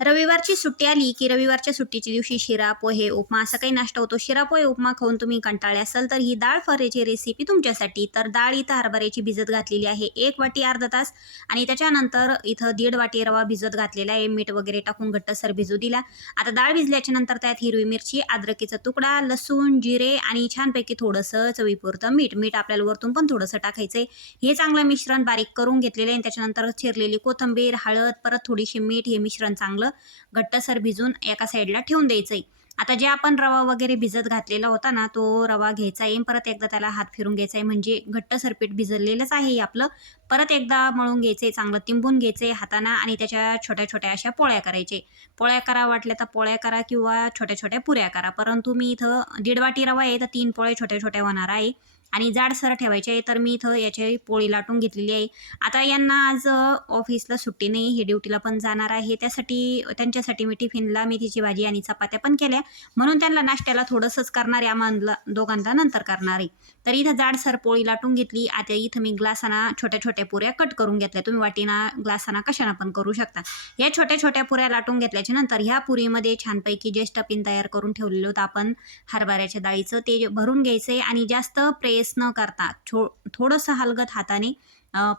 रविवारची सुट्टी आली की रविवारच्या सुट्टीच्या दिवशी शिरा, पोहे, उपमा असा काही नाश्ता होतो. शिरा, पोहे, उपमा खाऊन तुम्ही कंटाळले असाल तर ही डाळ फराची रेसिपी तुमच्यासाठी. तर डाळ इथं हरभऱ्याची भिजत घातलेली आहे 1 वाटी अर्धा तास आणि त्याच्यानंतर इथं 1.5 वाटी रवा भिजत घातलेला आहे. मीठ वगैरे टाकून घट्टसर भिजू दिला. आता डाळ भिजल्याच्या नंतर त्यात हिरवी मिरची, अद्रकीचा तुकडा, लसूण, जिरे आणि छानपैकी थोडंसं चवीपुरतं मीठ आपल्याला वरतून पण थोडंसं टाकायचंय. हे चांगलं मिश्रण बारीक करून घेतलेलं आहे आणि त्याच्यानंतर चिरलेली कोथिंबीर, हळद, परत थोडीशी मीठ, हे मिश्रण चांगलं घट्टसर भिजून एका साईडला ठेवून द्यायचंय. आता जे आपण रवा वगैरे भिजत घातलेला होता ना, तो रवा घ्यायचा आहे. परत एकदा त्याला हात फिरून घ्यायचा आहे, म्हणजे घट्टसर पीठ भिजलेलंच आहे आपलं. परत एकदा मळून घ्यायचंय, चांगलं तिंबून घ्यायचंय हातानं आणि त्याच्या छोट्या छोट्या अशा पोळ्या करायचे. पोळ्या करा वाटल्या तर पोळ्या करा किंवा छोट्या छोट्या पुऱ्या करा. परंतु मी इथं 1.5 वाटी रवा आहे तर 3 पोळ्या छोट्या छोट्या होणार आहे आणि जाडसर ठेवायचे आहे. तर मी इथं याची पोळी लाटून घेतलेली आहे. आता यांना आज ऑफिसला सुट्टी नाही, हे ड्युटीला पण जाणार आहे. त्यांच्यासाठी मी टिफिनला मेथीची भाजी आणि चपात्या पण केल्या, म्हणून त्यांना नाश्त्याला थोडंसंच करणार आहे, आम्हाला दोघांना नंतर करणार आहे. तर इथं जाडसर पोळी लाटून घेतली. आता इथं मी ग्लासाना छोट्या छोट्या पुऱ्या कट करून घेतल्या. तुम्ही वाटीना ग्लासाना कशाना पण करू शकता. या छोट्या छोट्या पुऱ्या लाटून घेतल्याच्या नंतर ह्या पुरीमध्ये छानपैकी जे स्टफिंग तयार करून ठेवलेलं होतं आपण हरभऱ्याच्या डाळीचं, ते भरून घ्यायचंय आणि जास्त प्रेस न करता थोडंसं हलगत हाताने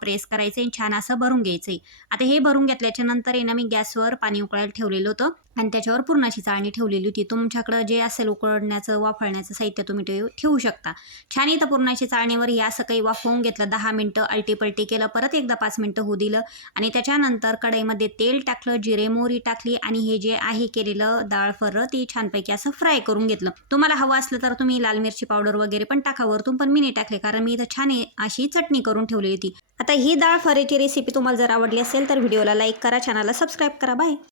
प्रेस करायचं आणि छान असं भरून घ्यायचंय. आता हे भरून घेतल्याच्या नंतर आहे ना, मी गॅसवर पाणी उकळायला ठेवलेलं होतं आणि त्याच्यावर पुरणाची चाळणी ठेवलेली होती. तुमच्याकडं जे असेल उकळण्याचं वाफळण्याचं साहित्य तुम्ही ठेवू शकता. छान इथं पुरणाची चाळणीवर हे असं काही वाफवून घेतलं. 10 मिनटं अलटीपलटी केलं, परत एकदा 5 मिनटं होऊ दिलं आणि त्याच्यानंतर कढईमध्ये तेल टाकलं, जिरे मोहरी टाकली आणि हे जे आहे केलेलं डाळ फरं ती छानपैकी असं फ्राय करून घेतलं. तुम्हाला हवं असलं तर तुम्ही लाल मिरची पावडर वगैरे पण टाका वरतून, पण मी नाही टाकले कारण मी इथं छान अशी चटणी करून ठेवली होती. आता ही डाळ फराची रेसिपी तुम्हाला जर आवडली असेल तर व्हिडिओला लाईक करा, चॅनलला सबस्क्राईब करा. बाय.